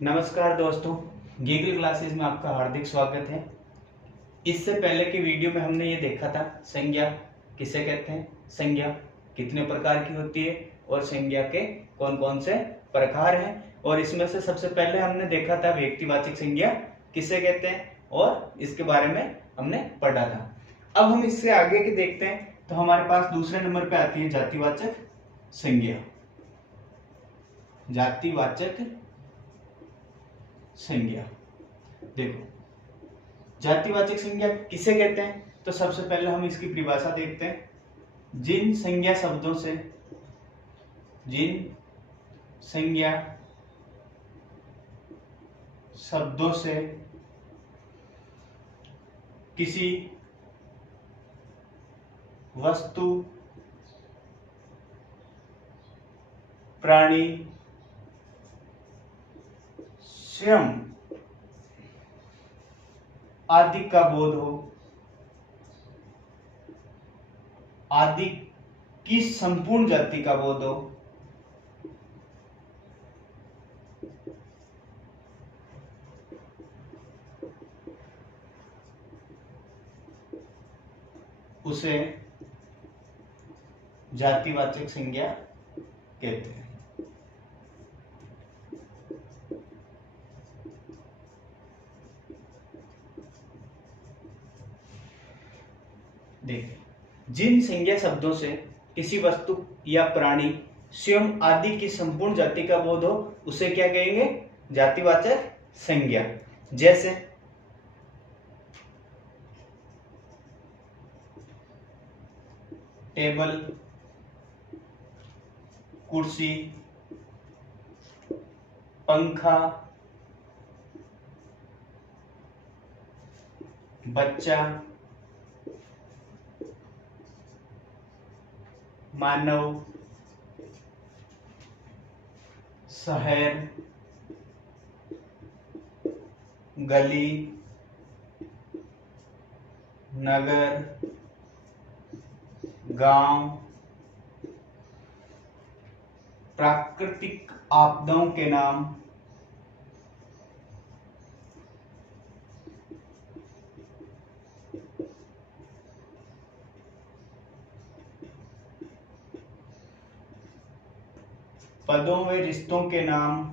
नमस्कार दोस्तों, गीगल क्लासेस में आपका हार्दिक स्वागत है। इससे पहले की वीडियो में हमने ये देखा था संज्ञा किसे कहते हैं, संज्ञा कितने प्रकार की होती है और संज्ञा के कौन कौन से प्रकार हैं। और इसमें से सबसे पहले हमने देखा था व्यक्तिवाचक संज्ञा किसे कहते हैं और इसके बारे में हमने पढ़ा था। अब हम इससे आगे के देखते हैं तो हमारे पास दूसरे नंबर पे आती है जातिवाचक संज्ञा। जातिवाचक संज्ञा, देखो जातिवाचक संज्ञा किसे कहते हैं तो सबसे पहले हम इसकी परिभाषा देखते हैं। जिन संज्ञा शब्दों से किसी वस्तु, प्राणी, स्वयं आदि का बोध हो, आदि की संपूर्ण जाति का बोध हो, उसे जातिवाचक संज्ञा कहते हैं। देखिए, जिन संज्ञा शब्दों से किसी वस्तु या प्राणी, स्वयं आदि की संपूर्ण जाति का बोध हो उसे क्या कहेंगे, जातिवाचक संज्ञा। जैसे टेबल, कुर्सी, पंखा, बच्चा, मानव, शहर, गली, नगर, गांव, प्राकृतिक आपदाओं के नाम, पदों व रिश्तों के नाम,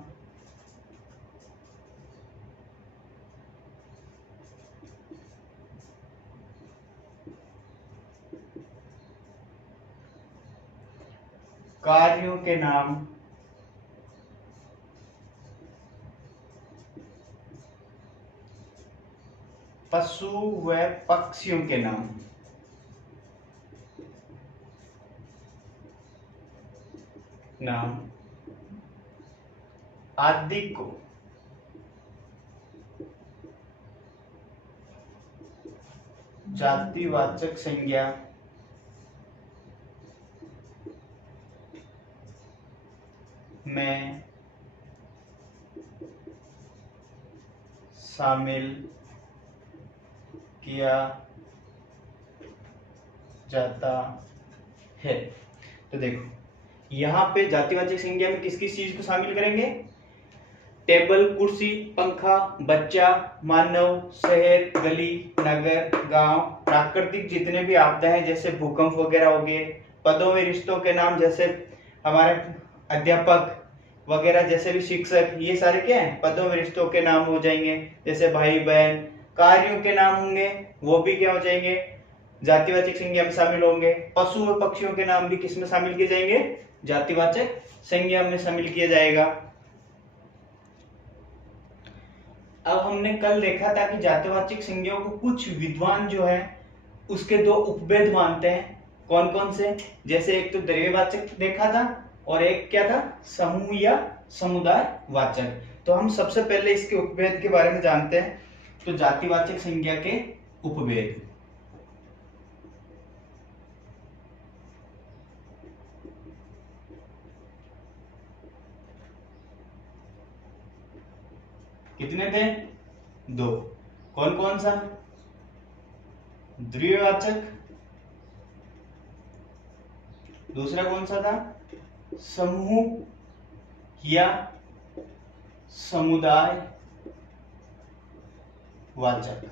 कार्यों के नाम, पशु व पक्षियों के नाम आदि को जातिवाचक संज्ञा में शामिल किया जाता है। तो देखो यहाँ पे जातिवाचक संज्ञा में किस किस चीज को शामिल करेंगे, टेबल, कुर्सी, पंखा, बच्चा, मानव, शहर, गली, नगर, गांव, प्राकृतिक जितने भी आपदा हैं जैसे भूकंप वगैरह हो गए, पदों में रिश्तों के नाम जैसे हमारे अध्यापक वगैरह, जैसे भी शिक्षक, ये सारे क्या हैं, पदों में रिश्तों के नाम हो जाएंगे। जैसे भाई बहन, कार्यों के नाम होंगे वो भी क्या हो जाएंगे, जातिवाचक संज्ञा में शामिल होंगे। पशु और पक्षियों के नाम भी किस में शामिल किए जाएंगे, जातिवाचक संज्ञा में शामिल किया जाएगा। अब हमने कल देखा था कि जातिवाचक संज्ञाओं को कुछ विद्वान जो है उसके दो उपभेद मानते हैं। कौन कौन से, जैसे एक तो द्रव्यवाचक देखा था और एक क्या था, समूह या समुदाय वाचक। तो हम सबसे पहले इसके उपभेद के बारे में जानते हैं। तो जातिवाचक संज्ञा के उपभेद, कितने थे, दो। कौन कौन सा, द्विवाचक, दूसरा कौन सा था, समूह या समुदाय वाचक।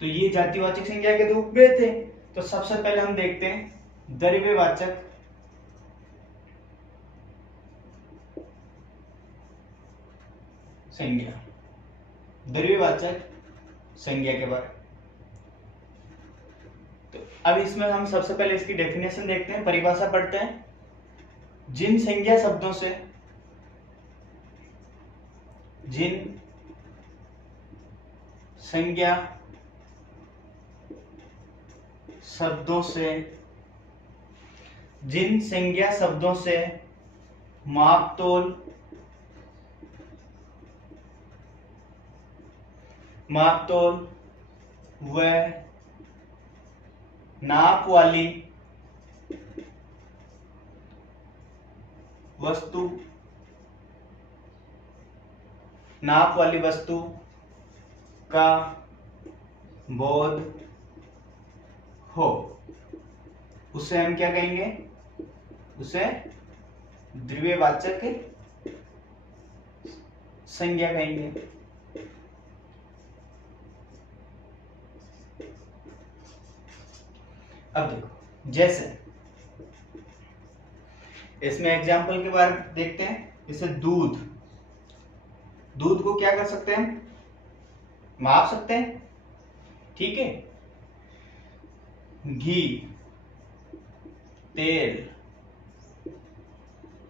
तो ये जातिवाचक संज्ञा के दो भेद थे। तो सबसे पहले हम देखते हैं द्रव्यवाचक संज्ञा, द्रव्यवाचक संज्ञा के बारे। तो अब इसमें हम सबसे पहले इसकी डेफिनेशन देखते हैं, परिभाषा पढ़ते हैं। जिन संज्ञा शब्दों से मापतोल, व नाप वाली वस्तु का बोध हो, उसे हम क्या कहेंगे? उसे द्रव्यवाचक संज्ञा कहेंगे। अब देखो, जैसे इसमें एग्जाम्पल के बारे में देखते हैं। जैसे दूध को क्या कर सकते हैं? माप सकते हैं, ठीक है। घी, तेल,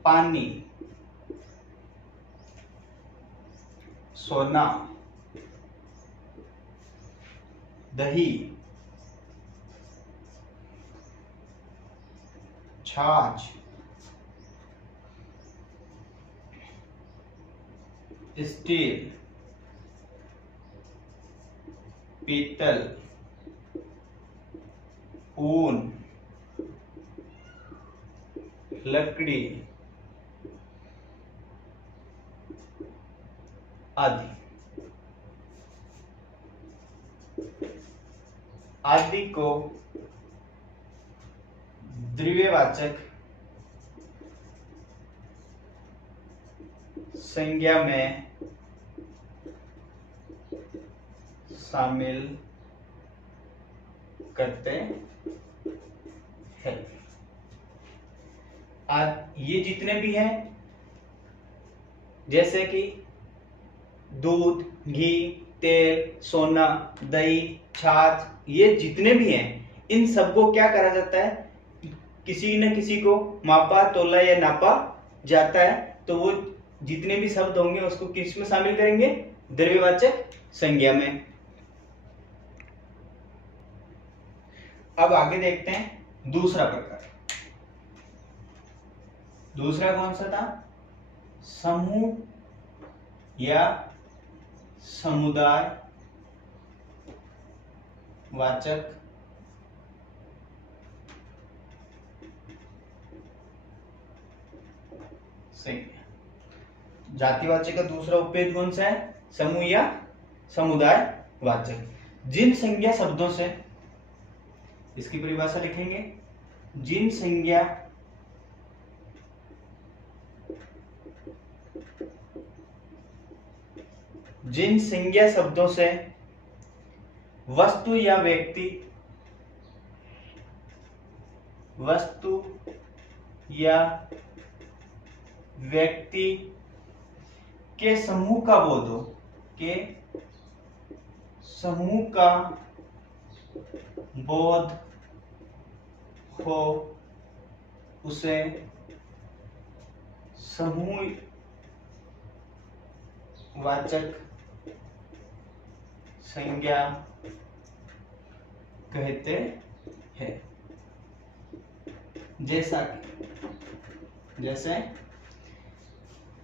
पानी, सोना, दही, छाछ, स्टील, पीतल, ऊन, लकड़ी आदि को द्रव्यवाचक संज्ञा में शामिल करते हैं। आज ये जितने भी हैं, जैसे कि दूध, घी, तेल, सोना, दही, छाछ, ये जितने भी हैं, इन सबको क्या करा जाता है? किसी न किसी को मापा, तोला या नापा जाता है। तो वो जितने भी शब्द होंगे उसको किस में शामिल करेंगे? द्रव्यवाचक संज्ञा में। अब आगे देखते हैं दूसरा प्रकार। दूसरा कौन सा था? समूह या समुदाय वाचक संज्ञा। जातिवाचक का दूसरा उपभेद कौन सा है? समूह या समुदाय वाचक। जिन संज्ञा शब्दों से, इसकी परिभाषा लिखेंगे, जिन संज्ञा शब्दों से वस्तु या व्यक्ति के समूह का बोध हो, उसे समूहवाचक संज्ञा कहते हैं।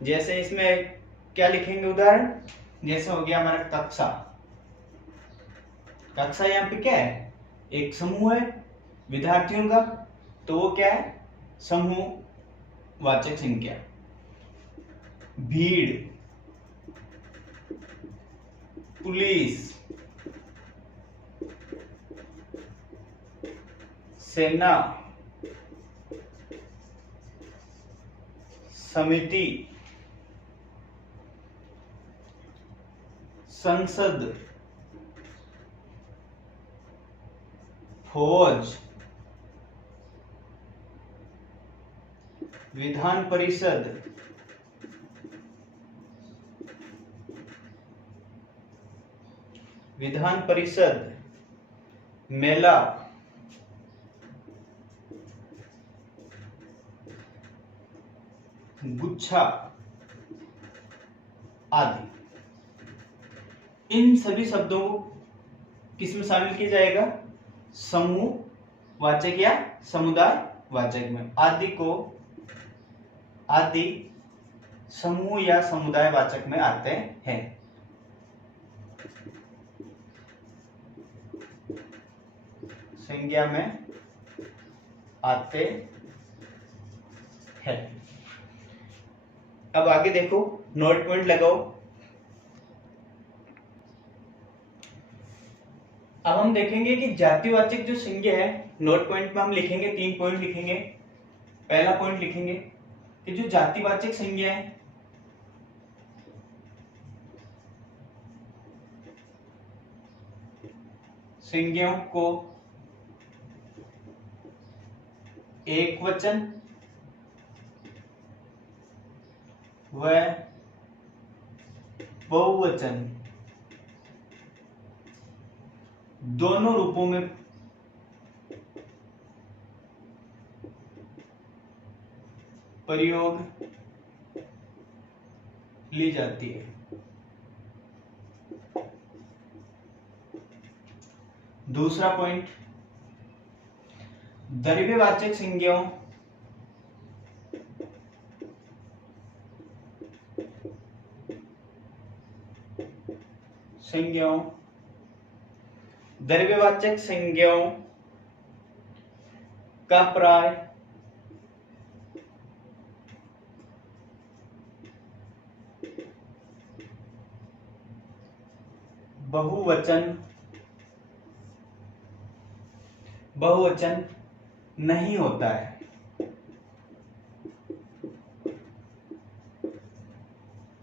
जैसे इसमें क्या लिखेंगे उदाहरण? जैसे हो गया हमारा कक्षा। कक्षा यहाँ पे क्या है? एक समूह है विद्यार्थियों का, तो वो क्या है? समूहवाचक संज्ञा। भीड़, पुलिस, सेना, समिति, संसद, फौज, विधान परिषद, विधान परिषद, मेला, गुच्छा आदि, इन सभी शब्दों को किसमें शामिल किया जाएगा? समूह वाचक या समुदाय वाचक में। आदि समूह या समुदाय वाचक में आते हैं। संज्ञा में आते हैं। अब आगे देखो, नोट पॉइंट लगाओ। अब हम देखेंगे कि जातिवाचक जो संज्ञा है, नोट पॉइंट में हम लिखेंगे, 3 पॉइंट लिखेंगे। पहला पॉइंट लिखेंगे कि जो जातिवाचक संज्ञा है संज्ञाओं को एक वचन व बहुवचन दोनों रूपों में प्रयोग ली जाती है। दूसरा पॉइंट, द्रव्यवाचक संज्ञाओं द्रव्यवाचक संज्ञाओं का प्राय बहुवचन नहीं होता है।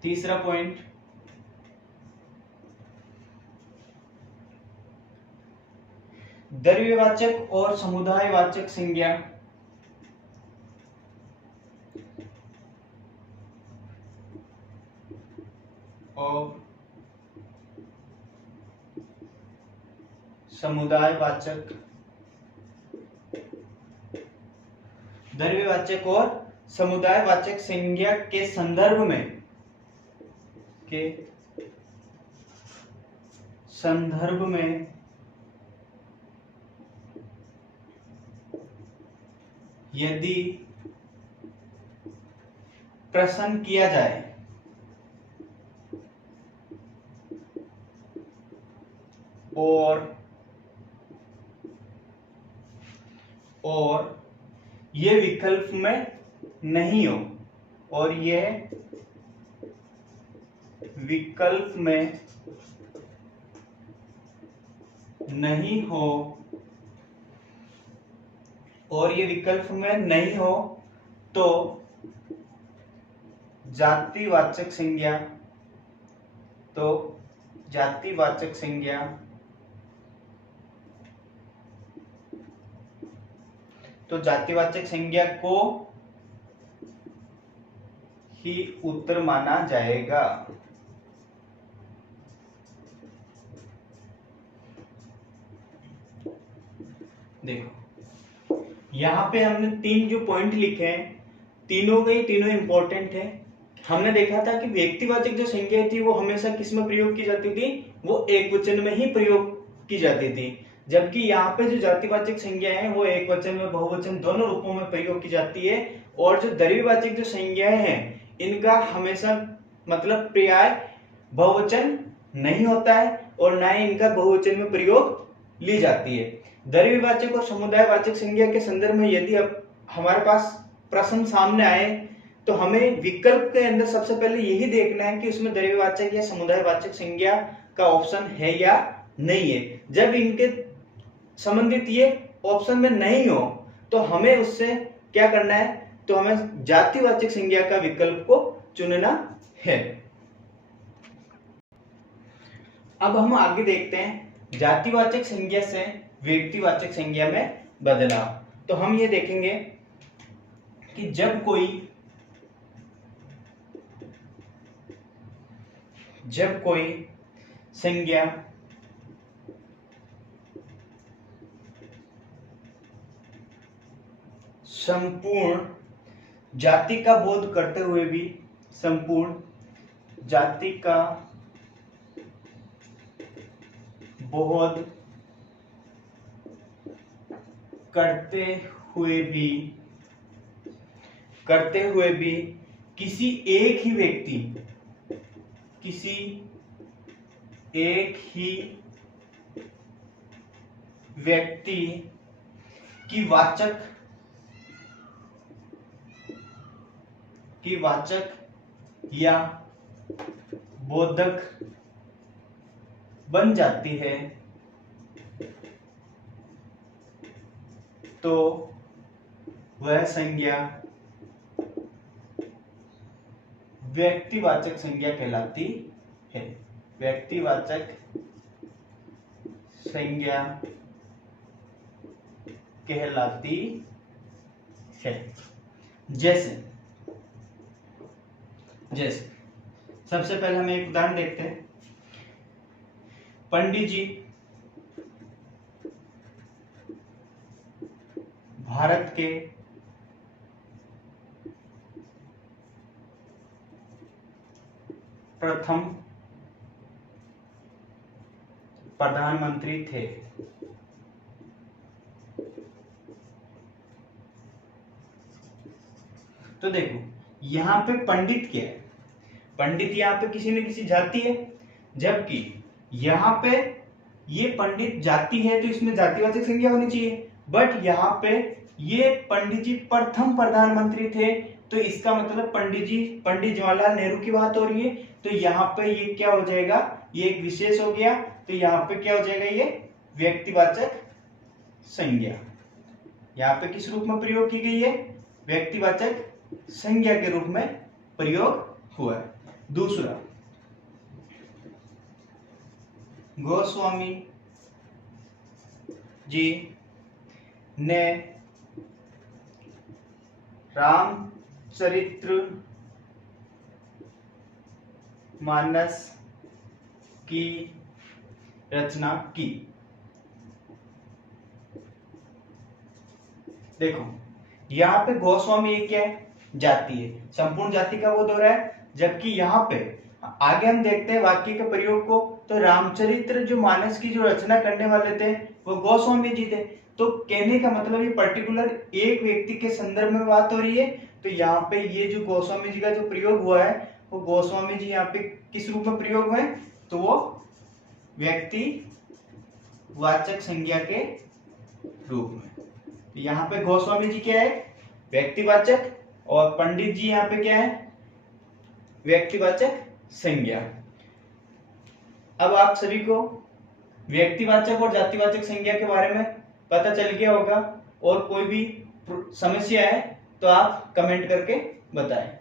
तीसरा पॉइंट, द्रव्यवाचक और समुदायवाचक संज्ञा और समुदायवाचक द्रव्यवाचक और समुदायवाचक संज्ञा के संदर्भ में यदि प्रश्न किया जाए और ये विकल्प में नहीं हो, और ये विकल्प में नहीं हो, और ये विकल्प में नहीं हो, तो जातिवाचक संज्ञा को ही उत्तर माना जाएगा। देखो, यहां पे हमने 3 जो पॉइंट लिखे हैं, तीनों इंपॉर्टेंट है। हमने देखा था कि व्यक्तिवाचक जो संज्ञा थी वो हमेशा किस में प्रयोग की जाती थी? वो एक वचन में ही प्रयोग की जाती थी। जबकि यहाँ पे जो जातिवाचक संज्ञा है वो एक वचन में बहुवचन दोनों रूपों में प्रयोग की जाती है। और जो द्रव्यवाचक जो संज्ञाएं हैं इनका हमेशा मतलब पर्याय बहुवचन नहीं होता है और ना ही इनका बहुवचन में प्रयोग ली जाती है। द्रव्यवाचक और समुदायवाचक संज्ञा के संदर्भ में यदि अब हमारे पास प्रश्न सामने आए तो हमें विकल्प के अंदर सबसे पहले यही देखना है कि उसमें द्रव्यवाचक या समुदायवाचक संज्ञा का ऑप्शन है या नहीं है। जब इनके संबंधित ये ऑप्शन में नहीं हो तो हमें उससे क्या करना है? तो हमें जातिवाचक संज्ञा का विकल्प को चुनना है। अब हम आगे देखते हैं जातिवाचक संज्ञा से व्यक्तिवाचक संज्ञा में बदलाव। तो हम ये देखेंगे कि जब कोई संज्ञा संपूर्ण जाति का बोध करते हुए भी संपूर्ण जाति का बोध करते हुए भी किसी एक ही व्यक्ति की वाचक या बोधक बन जाती है तो वह संज्ञा व्यक्तिवाचक संज्ञा कहलाती है। व्यक्तिवाचक संज्ञा कहलाती है। जैसे सबसे पहले हम एक उदाहरण देखते हैं। पंडित जी भारत के प्रथम प्रधानमंत्री थे। तो देखो यहां पे पंडित क्या है, पंडित यहाँ पे किसी न किसी जाति है, जबकि यहाँ पे ये पंडित जाति है तो इसमें जातिवाचक संज्ञा होनी चाहिए। बट यहाँ पे ये पंडित जी प्रथम प्रधानमंत्री थे तो इसका मतलब पंडित जवाहरलाल नेहरू की बात हो रही है। तो यहाँ पे ये क्या हो जाएगा, ये एक विशेष हो गया। तो यहाँ पे क्या हो जाएगा, ये व्यक्तिवाचक संज्ञा यहाँ पे किस रूप में प्रयोग की गई है, व्यक्तिवाचक संज्ञा के रूप में प्रयोग हुआ है। दूसरा, गोस्वामी जी ने रामचरित्र मानस की रचना की। देखो यहाँ पे गोस्वामी एक क्या है, जाति है, संपूर्ण जाति का बोध हो रहा है। जबकि यहाँ पे आगे हम देखते हैं वाक्य के प्रयोग को, तो रामचरित्र जो मानस की जो रचना करने वाले थे वो गोस्वामी जी थे। तो कहने का मतलब ये पर्टिकुलर एक व्यक्ति के संदर्भ में बात हो रही है। तो यहाँ पे ये जो गोस्वामी जी का जो प्रयोग हुआ है वो गोस्वामी जी यहाँ पे किस रूप में प्रयोग हुए, तो वो व्यक्तिवाचक संज्ञा के रूप में। तो यहाँ पे गोस्वामी जी क्या है, व्यक्तिवाचक, और पंडित जी यहाँ पे क्या है, व्यक्तिवाचक संज्ञा। अब आप सभी को व्यक्तिवाचक और जातिवाचक संज्ञा के बारे में पता चल गया होगा, और कोई भी समस्या है तो आप कमेंट करके बताएं।